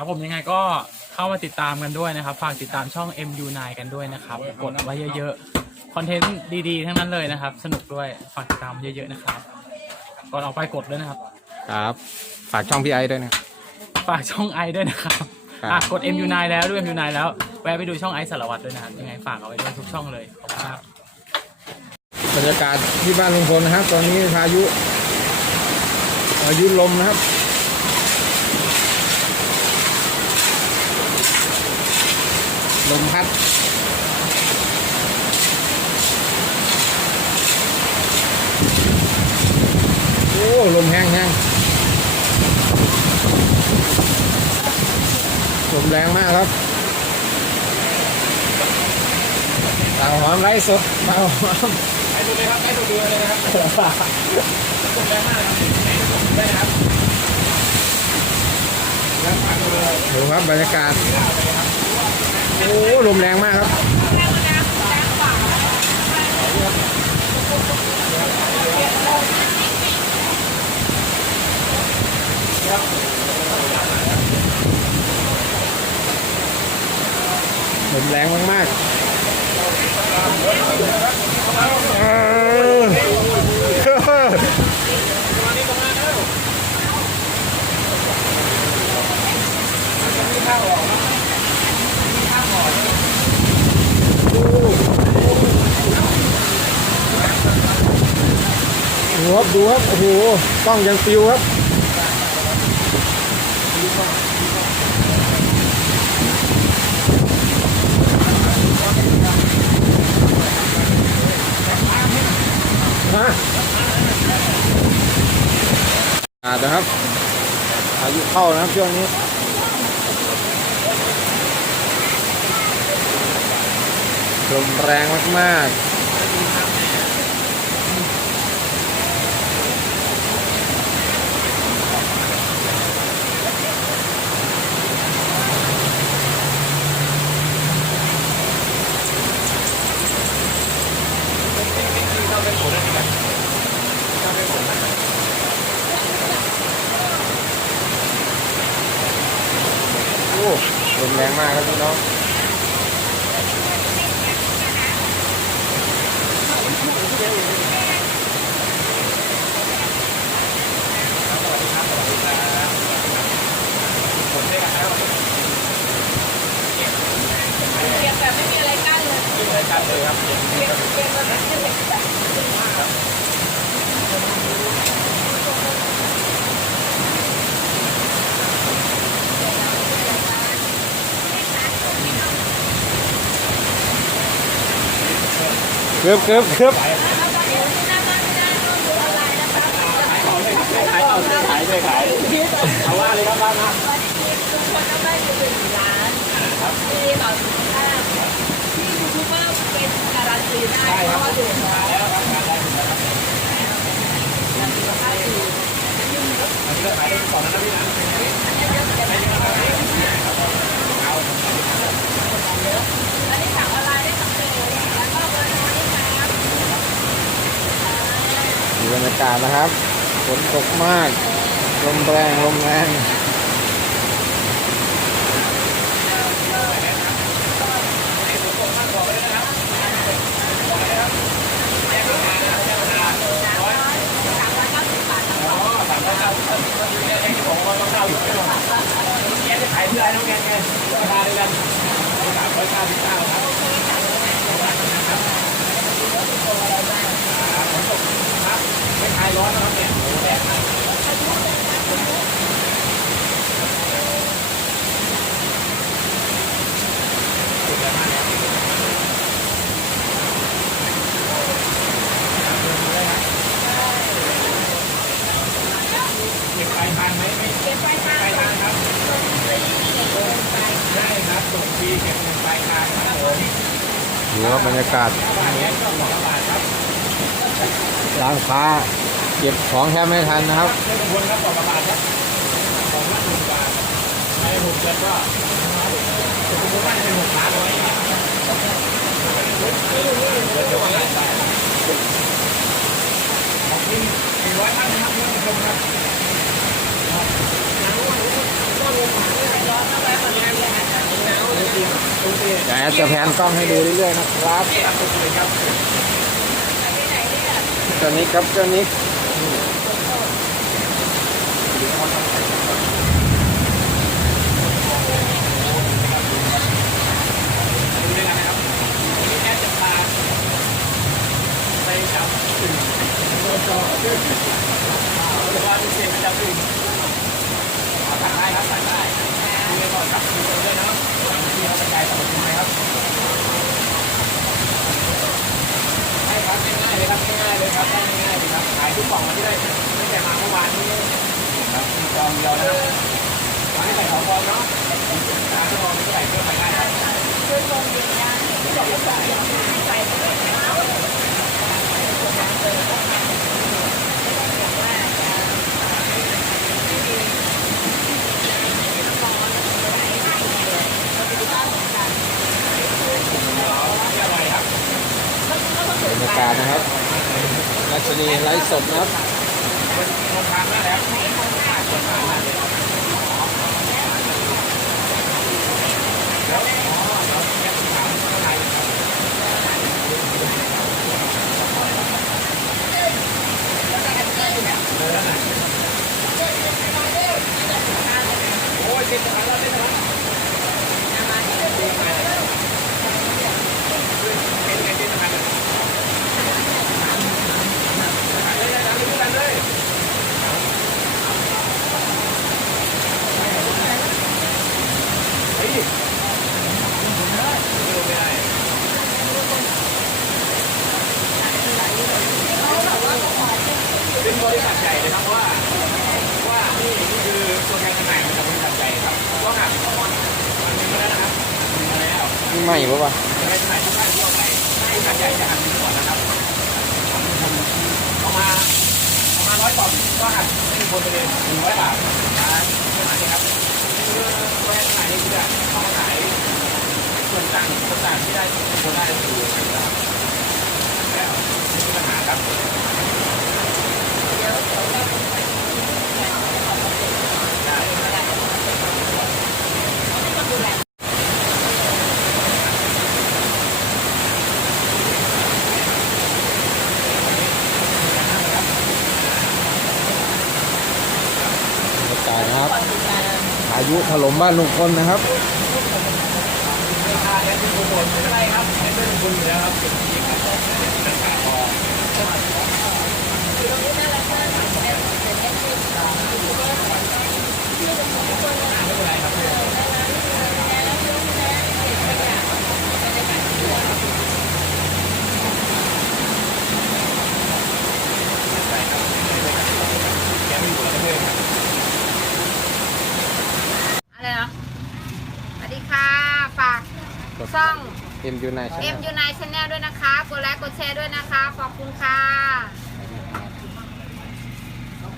ครับผมยังไงก็เข้ามาติดตามกันด้วยนะครับฝากติดตามช่อง MU9 กันด้วยนะครับกดไว้เยอะๆคอนเทนต์ดีๆทั้งนั้นเลยนะครับสนุกด้วยฝากติดตามเยอะๆนะครับก่อนออกไปกดด้วยนะครับครับฝากช่องพี่ไอด้วยนะฝากช่องไอด้วยนะครับกด MU9 แล้วด้วย MU9 แล้วแวะไปดูช่องไอสารวัตรด้วยนะครับยังไงฝากเอาไว้ด้วยทุกช่องเลยขอบคุณครับบรรยากาศที่บ้านลุงพลนะครับตอนนี้พายุลมนะครับลมพัดโอ้ลมแห้งลมแรงมากครับเต่าหอมไร้สดเต่าหอมไปดูเลยครับไปดูเลยนะครับลมแรงมากได้ครับดูครับบรรยากาศโอ้ลมแรงมากครับลมแรงมากๆดูครับโอ้โหกล้องยังฟิวครับนะครับพายุเข้านะครับช่วงนี้ลมแรงมากๆลมแรงมากครับพี่น้องเปียกแบบไม่มีอะไรกั้นเลยไม่มีอะไรกั้นเลยครับเปียกแบบนั้นไม่มีอะไรกั้นเกือบขายเอาว่าเลยครับบ้านนะทุกคนต้องได้อยู่1 ล้านที่ต่อสุขภาพที่ยูทูบเบอร์เป็นการันตีได้เพราะว่าดื่มมาแล้วครับการได้ดื่มแล้วครับสุขภาพดีอันนี้ก็ขายได้ก่อนนะพี่นะอันนี้สั่งออนไลน์ได้2 กิโลแล้วก็เบอร์โทรนี่ครับดูบรรยากาศนะครับฝนตกมากลมแรงขายเพื่อให้น้องแกนราคาด้วยกัน399ครับไม่คลายร้อนนะครับเนี่ยแดดเก็บปลายทางไหมเก็บปลายทางครับได้ครับส่งฟรีเก็บเงินปลายทางครับผมดูครับบรรยากาศร้านค้าเก็บของแทบไม่ทันนะครับคนครับต่อกระบาดครับของละ1 บาทใน6 เดือนก็สมมติว่าเป็น6 ล้านร้อยเดี๋ยวว่าอะไรไปขอบคุณ100 ท่านนะครับท่านผู้ชมครับ เดี๋ยวจะแพนกล้องให้ดูเรื่อยๆนะครับเจ้านี้ครับเจ้านี้บรรยากาศนะครับรัชนีไลฟ์สดนะครับเป็นบริษัทใหญ่เลยครับว่านี่คือตัวแทนจำหน่ายมาจากบริษัทใหญ่ครับก็หักมันมีมาแล้วนะครับมีมาแล้ว นี่ใหม่ปะวะ จะได้จำหน่ายทุกท่านที่เอาไปบริษัทใหญ่จะหักก่อนนะครับเอามา100 กล่องก็หักให้คนไปเลย100 บาทประมาณนี้ครับคือตัวแทนจำหน่ายนี่คือเข้ามาขายส่วนต่างที่ได้คนได้คือแล้วไม่มีปัญหาครับ บรรยากาศนะครับพายุถล่มบ้านลุงพลนะครับอะไรนะสวัสดีค่ะ ฝากช่อง MU9 Channel MU9 Channel ด้วยนะคะ กดไลค์กดแชร์ด้วยนะคะ ขอบคุณค่ะ